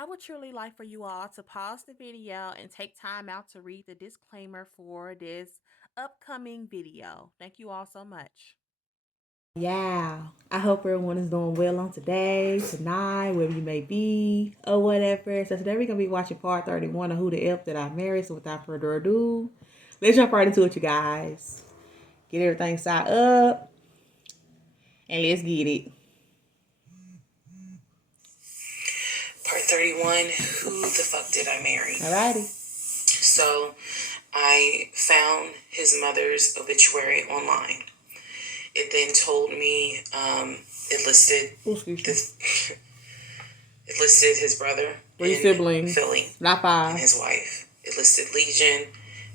I would truly like for you all to pause the video and take time out to read the disclaimer for this upcoming video. Thank you all so much. Yeah, I hope everyone is doing well on today, tonight, wherever you may be, or whatever. So today we're gonna be watching part 31 of Who the F Did I Marry. So without further ado, let's jump right into it, you guys. Get everything set up, and let's get it. Part 31, Who the Fuck Did I Marry? Alrighty. So, I found his mother's obituary online. It then told me, it listed it listed his brother, 3 siblings, Philly, not 5, and his wife. It listed Legion,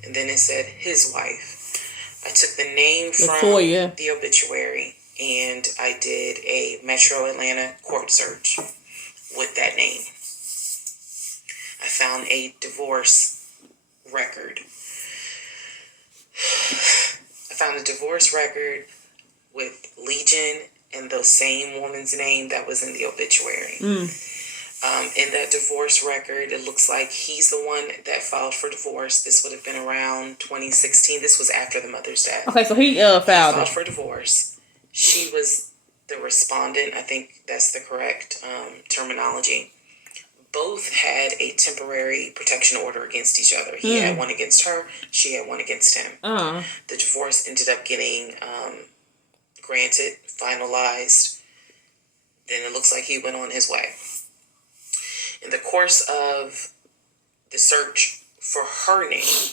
and then it said his wife. I took the name Latoya from the obituary, and I did a Metro Atlanta court search with that name. I found a divorce record. I found a divorce record with Legion and the same woman's name that was in the obituary. In that divorce record, it looks like he's the one that filed for divorce. This would have been around 2016. This was after the mother's death. Okay, so he filed for divorce. She was the respondent. I think that's the correct terminology. Both had a temporary protection order against each other. He had one against her. She had one against him. The divorce ended up getting granted, finalized. Then it looks like he went on his way. In the course of the search for her name,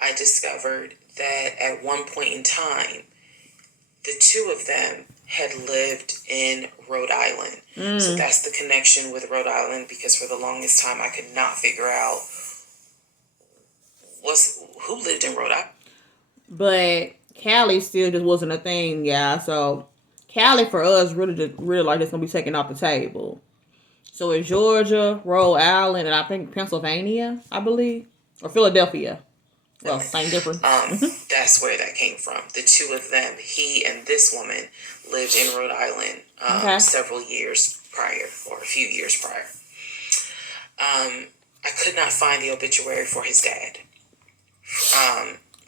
I discovered that at one point in time, the two of them had lived in Rhode Island. So that's the connection with Rhode Island, because for the longest time I could not figure out who lived in Rhode Island. But Cali still just wasn't a thing, yeah. So Cali for us really like it's gonna be taken off the table. So it's Georgia, Rhode Island, and I think Pennsylvania, I believe, or Philadelphia. Well, same difference. That's where that came from. The two of them, he and this woman, lived in Rhode Island several years prior, or a few years prior. I could not find the obituary for his dad.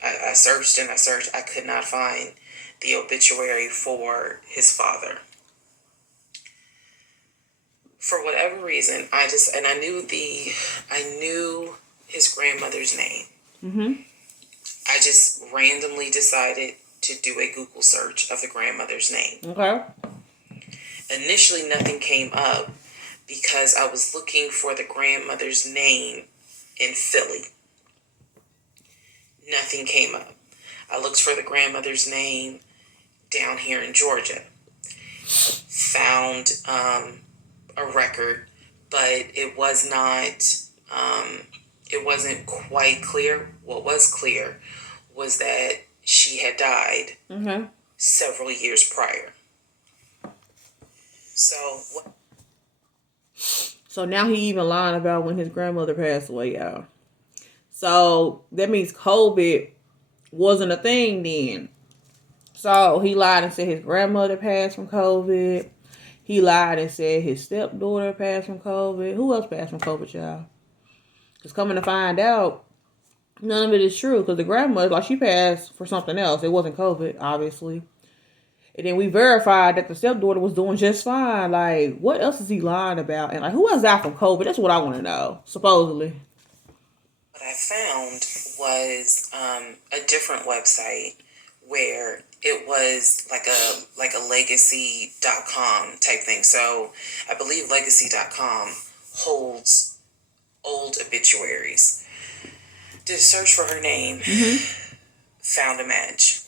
I searched and I searched. I could not find the obituary for his father. For whatever reason, I knew his grandmother's name. I just randomly decided to do a Google search of the grandmother's name. Okay. Initially, nothing came up because I was looking for the grandmother's name in Philly. Nothing came up. I looked for the grandmother's name down here in Georgia. Found a record, but it was not, it wasn't quite clear. What was clear was that she had died several years prior. So now he even lying about when his grandmother passed away, y'all. So that means COVID wasn't a thing then. So he lied and said his grandmother passed from COVID. He lied and said his stepdaughter passed from COVID. Who else passed from COVID, y'all? Because coming to find out, none of it is true. Because the grandmother, like, she passed for something else. It wasn't COVID, obviously. And then we verified that the stepdaughter was doing just fine. Like, what else is he lying about? And, like, who else died from COVID? That's what I want to know, supposedly. What I found was a different website where it was like a legacy.com type thing. So I believe legacy.com holds old obituaries. Did a search for her name, found a match.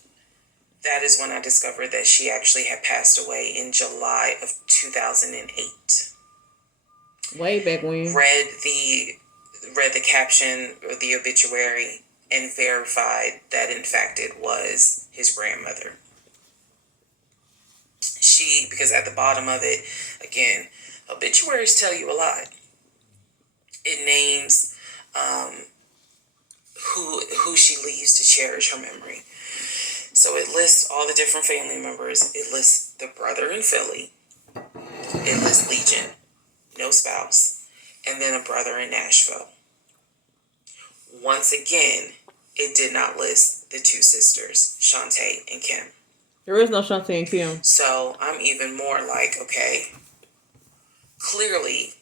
That is when I discovered that she actually had passed away in July of 2008. Way back when. Read the caption of the obituary and verified that in fact it was his grandmother. Because at the bottom of it, again, obituaries tell you a lot. It names who she leaves to cherish her memory. So it lists all the different family members. It lists the brother in Philly. It lists Legion, no spouse. and then a brother in Nashville. Once again, it did not list the two sisters, Shantae and Kim. There is no Shantae and Kim. So I'm even more like, okay, clearly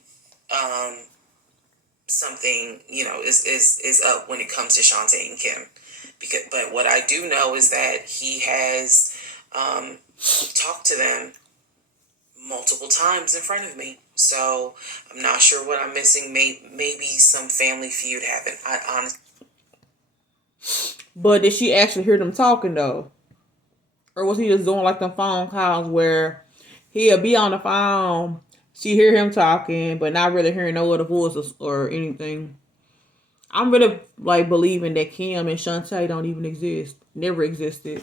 something, is up when it comes to Shantae and Kim. But what I do know is that he has talked to them multiple times in front of me. So I'm not sure what I'm missing. Maybe some Family Feud happened. I honestly. But did she actually hear them talking though? Or was he just doing like them phone calls where he'll be on the phone, she hear him talking, but not really hearing no other voices or anything? I'm really like believing that Kim and Shantae don't even exist. Never existed.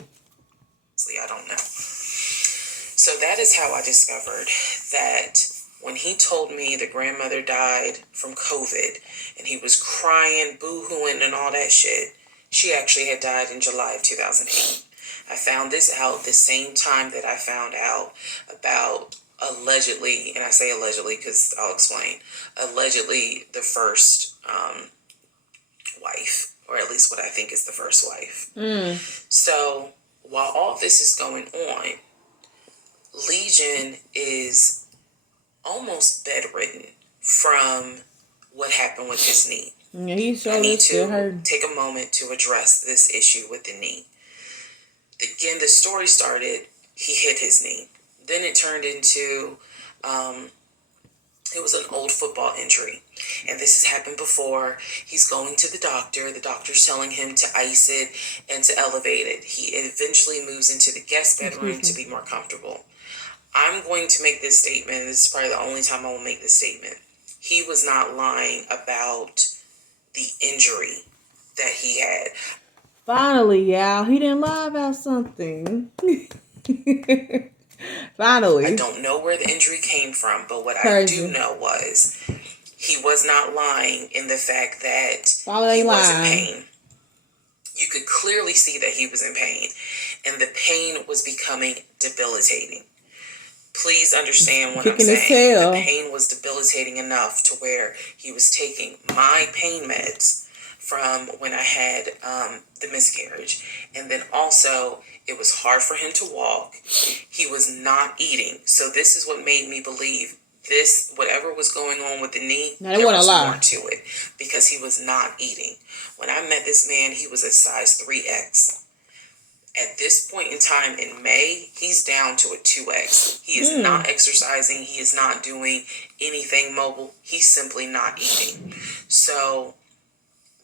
I don't know. So that is how I discovered that when he told me the grandmother died from COVID and he was crying, boo-hooing and all that shit, she actually had died in July of 2008. I found this out the same time that I found out about allegedly, and I say allegedly because I'll explain, allegedly the first wife, or at least what I think is the first wife. So while all this is going on, Legion is almost bedridden from what happened with his knee. Yeah, he's I need still to hurting. take a moment to address this issue with the knee. Again, the story started, he hit his knee. Then it turned into, it was an old football injury. And this has happened before. He's going to the doctor. The doctor's telling him to ice it and to elevate it. He eventually moves into the guest bedroom to be more comfortable. I'm going to make this statement. This is probably the only time I will make this statement. He was not lying about the injury that he had. Finally, y'all, he didn't lie about something. Finally. I don't know where the injury came from, but what Crazy. I do know was he was not lying in the fact that Why he was lying? in pain. You could clearly see that he was in pain, and the pain was becoming debilitating. Please understand what Kicking I'm his saying. tail. The pain was debilitating enough to where he was taking my pain meds from when I had the miscarriage. And then also, it was hard for him to walk. He was not eating. So this is what made me believe this, whatever was going on with the knee, Now, they there wanna was lie. more to it. Because he was not eating. When I met this man, he was a size 3X. At this point in time in May, he's down to a 2X. He is not exercising. He is not doing anything mobile. He's simply not eating. So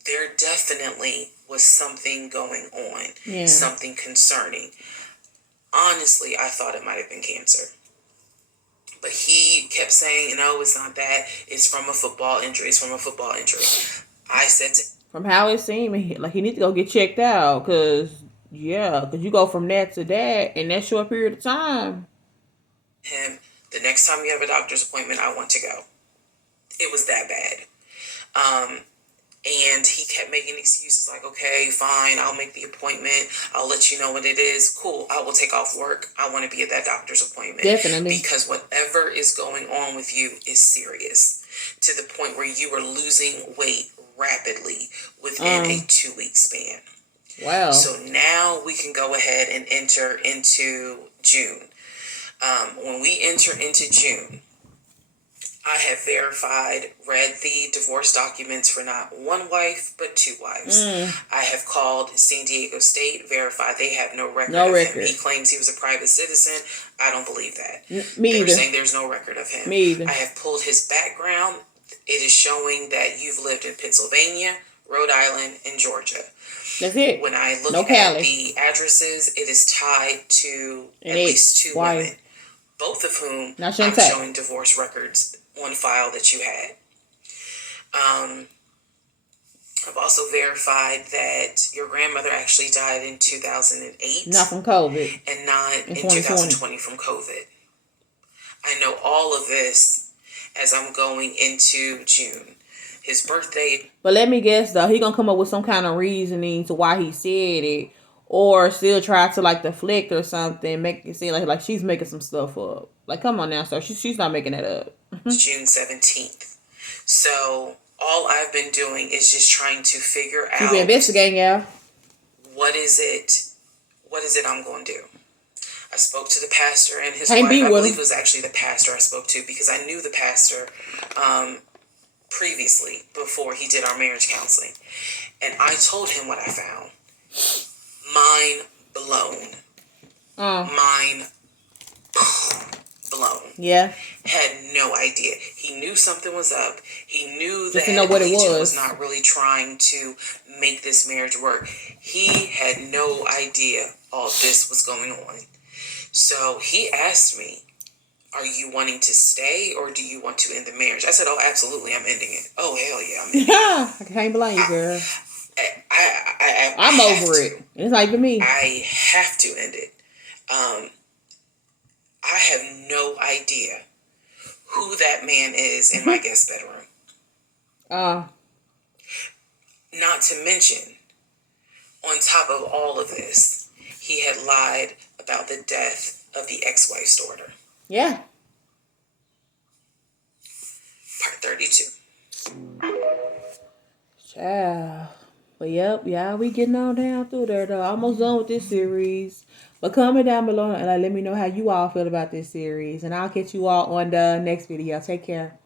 there definitely was something going on, something concerning. Honestly, I thought it might have been cancer. But he kept saying, no, it's not that. It's from a football injury. It's from a football injury. I said to From how it seemed, like he needs to go get checked out, because you go from that to that in that short period of time. him, the next time you have a doctor's appointment, I want to go. It was that bad. And he kept making excuses like, okay, fine, I'll make the appointment. I'll let you know what it is. Cool, I will take off work. I want to be at that doctor's appointment. Definitely. Because whatever is going on with you is serious. To the point where you are losing weight rapidly within a 2-week span. Wow. So now we can go ahead and enter into June. When we enter into June, I have read the divorce documents for not one wife, but 2 wives. I have called San Diego State, verified they have no record of him. He claims he was a private citizen. I don't believe that. Me either. They're saying there's no record of him. Me either. I have pulled his background. It is showing that you've lived in Pennsylvania, Rhode Island, and Georgia. That's it. When I look at Cali. the addresses, it is tied to at least 2 women, both of whom I'm showing divorce records on file that you had. I've also verified that your grandmother actually died in 2008. Not from COVID. And not in 2020 from COVID. I know all of this as I'm going into June. His birthday. But let me guess though, he gonna come up with some kind of reasoning to why he said it, or still try to like deflect or something, make it seem like she's making some stuff up. Like, come on now, sir, she's not making that up. June 17th. So all I've been doing is just trying to figure You out been investigating, y'all. what is it I'm going to do. I spoke to the pastor and his Can't wife. be I with believe him. it was actually the pastor I spoke to, because I knew the pastor previously before he did our marriage counseling. And I told him what I found. Mind blown. Mind blown. Yeah. Had no idea. He knew something was up. He knew Just that to know what it Legion was. not really trying to make this marriage work. He had no idea all this was going on. So he asked me, are you wanting to stay or do you want to end the marriage? I said, oh, absolutely, I'm ending it. Oh, hell yeah, I'm ending it. I can't blame you, girl. I'm over it. It's like for me. I have to end it. I have no idea who that man is in my guest bedroom. Not to mention, on top of all of this, he had lied about the death of the ex-wife's daughter. Yeah. Part 32. Child. But yep, yeah, we getting on down through there though. Almost done with this series. But comment down below and let me know how you all feel about this series. And I'll catch you all on the next video. Take care.